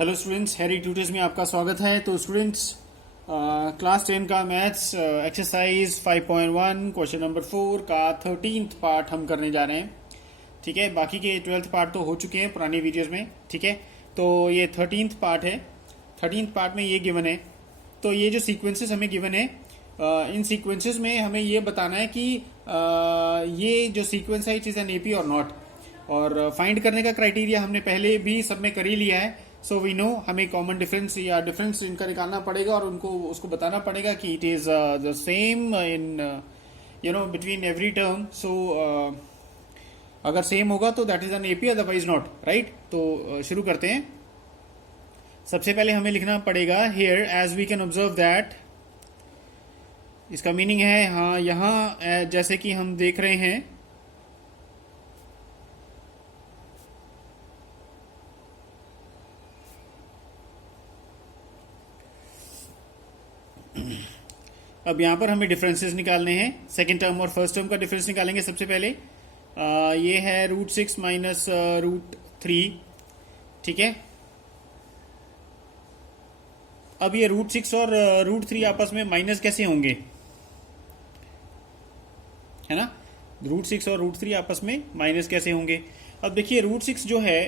Hello students, Harry tutors में आपका स्वागत है। तो स्टूडेंट्स, क्लास 10 का मैथ्स एक्सरसाइज 5.1 क्वेश्चन नंबर 4 का 13th पार्ट हम करने जा रहे हैं। ठीक है, बाकी के 12th पार्ट तो हो चुके हैं पुरानी वीडियोस में। ठीक है, तो ये 13th पार्ट है। 13th पार्ट में ये गिवन है। तो ये जो सीक्वेंसेस हमें गिवन है, इन सीक्वेंसेस में हमें ये बताना है कि ये जो सीक्वेंस है इट इज एन एपी और नॉट। और फाइंड करने का क्राइटेरिया हमने पहले भी सब में कर ही लिया है। सो वी नो हमें कॉमन डिफरेंस या डिफरेंस इनका निकालना पड़ेगा और उनको उसको बताना पड़ेगा कि it is the same in between every term. So अगर सेम होगा तो that is an AP, otherwise not, right. तो शुरू करते हैं। सबसे पहले हमें लिखना पड़ेगा here as we can observe that. इसका मीनिंग है हाँ, यहां जैसे कि हम देख रहे हैं अब यहां पर हमें डिफरेंसेस निकालने हैं। सेकंड टर्म और फर्स्ट टर्म का डिफरेंस निकालेंगे सबसे पहले। ये है √6 माइनस √3। ठीक है, अब ये √6 और √3 आपस में माइनस कैसे होंगे, है ना। √6 और √3 आपस में माइनस कैसे होंगे। अब देखिए √6 जो है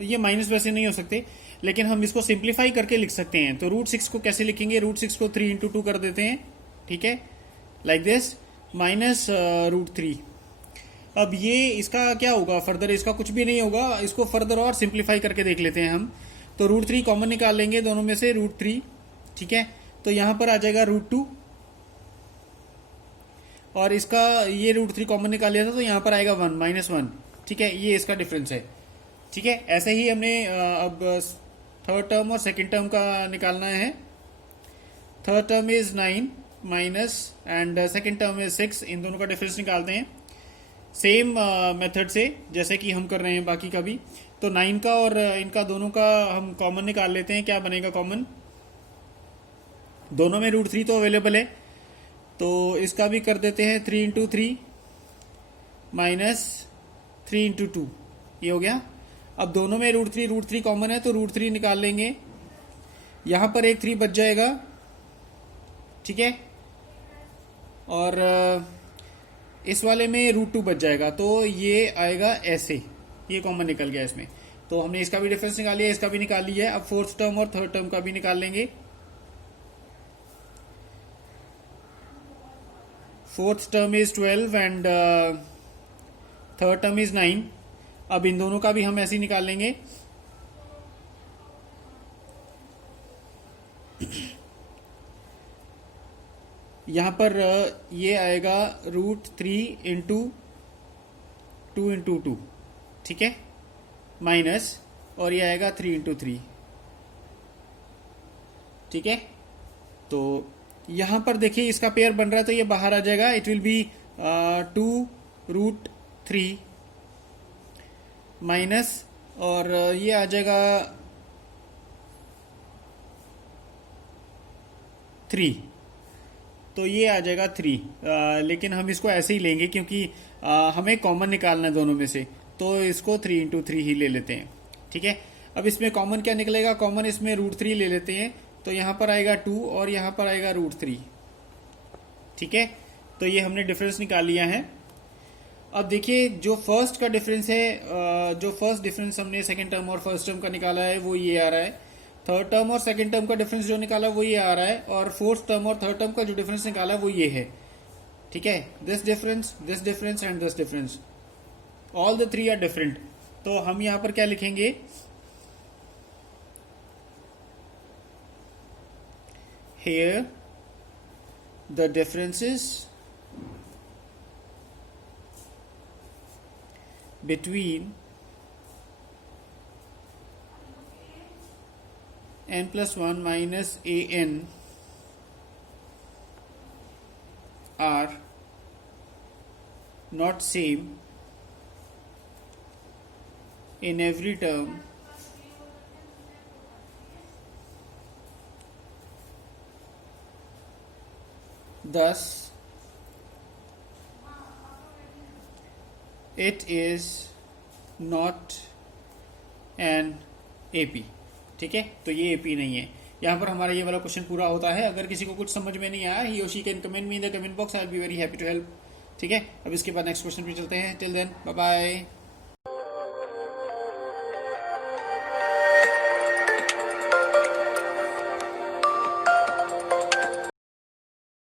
ये माइनस वैसे नहीं हो सकते, लेकिन हम इसको सिंप्लीफाई करके लिख सकते हैं। तो √6 को कैसे लिखेंगे, √6 को 3 इंटू 2 कर देते हैं। ठीक है, लाइक दिस माइनस √3। अब ये इसका क्या होगा, फर्दर इसका कुछ भी नहीं होगा, इसको फर्दर और सिंप्लीफाई करके देख लेते हैं हम। तो √3 कॉमन निकाल लेंगे दोनों में से, √3। ठीक है, तो यहां पर आ जाएगा √2 और इसका ये √3 कॉमन निकाल लिया था तो यहां पर आएगा 1 -1। ठीक है, ये इसका डिफरेंस है। ठीक है, ऐसे ही हमने अब थर्ड टर्म और सेकंड टर्म का निकालना है। Third term is 9 minus and second term is 6। इन दोनों का डिफरेंस निकालते हैं सेम मेथड से जैसे कि हम कर रहे हैं बाकी का भी। तो 9 का और इनका दोनों का हम कॉमन निकाल लेते हैं। क्या बनेगा कॉमन, दोनों में √3 तो अवेलेबल है, तो इसका भी कर देते हैं 3 इंटू 3 माइनस 3 इंटू 2। ये हो गया। अब दोनों में √3 कॉमन है तो √3 निकाल लेंगे, यहां पर एक 3 बच जाएगा। ठीक है, और इस वाले में √2 बच जाएगा, तो ये आएगा ऐसे, ये कॉमन निकल गया इसमें। तो हमने इसका भी डिफरेंस निकाल लिया, इसका भी निकाल लिया है। अब फोर्थ टर्म और थर्ड टर्म का भी निकाल लेंगे। Fourth term is 12 and third term is 9। अब इन दोनों का भी हम ऐसे ही निकाल लेंगे। यहां पर ये आएगा √3 इंटू 2 इंटू 2। ठीक है, माइनस, और ये आएगा 3 इंटू 3। ठीक है, तो यहां पर देखिए इसका पेयर बन रहा है तो ये बाहर आ जाएगा। इट विल बी 2√3 माइनस, और ये आ जाएगा 3। तो ये आ जाएगा 3। लेकिन हम इसको ऐसे ही लेंगे क्योंकि हमें कॉमन निकालना है दोनों में से, तो इसको 3 इंटू 3 ही ले लेते हैं। ठीक है, अब इसमें कॉमन क्या निकलेगा, कॉमन इसमें √3 ले लेते हैं, तो यहां पर आएगा 2 और यहां पर आएगा √3। ठीक है, तो ये हमने डिफरेंस निकाल लिया है। अब देखिए जो फर्स्ट का डिफरेंस है, जो फर्स्ट डिफरेंस हमने सेकंड टर्म और फर्स्ट टर्म का निकाला है वो ये आ रहा है। थर्ड टर्म और सेकंड टर्म का डिफरेंस जो निकाला वो ये आ रहा है, और फोर्थ टर्म और थर्ड टर्म का जो डिफरेंस निकाला वो ये है। ठीक है, this difference and this difference, all the 3 are different. तो हम यहां पर क्या लिखेंगे, here the differences between n+1 minus an are not same in every term, thus it is not an AP. ठीक है, तो ये एपी नहीं है। यहाँ पर हमारा ये वाला क्वेश्चन पूरा होता है। अगर किसी को कुछ समझ में नहीं आया, ही और she can comment me in the comment box, I will be very happy to help. ठीक है, अब इसके बाद नेक्स्ट क्वेश्चन पे चलते हैं। Till then bye bye.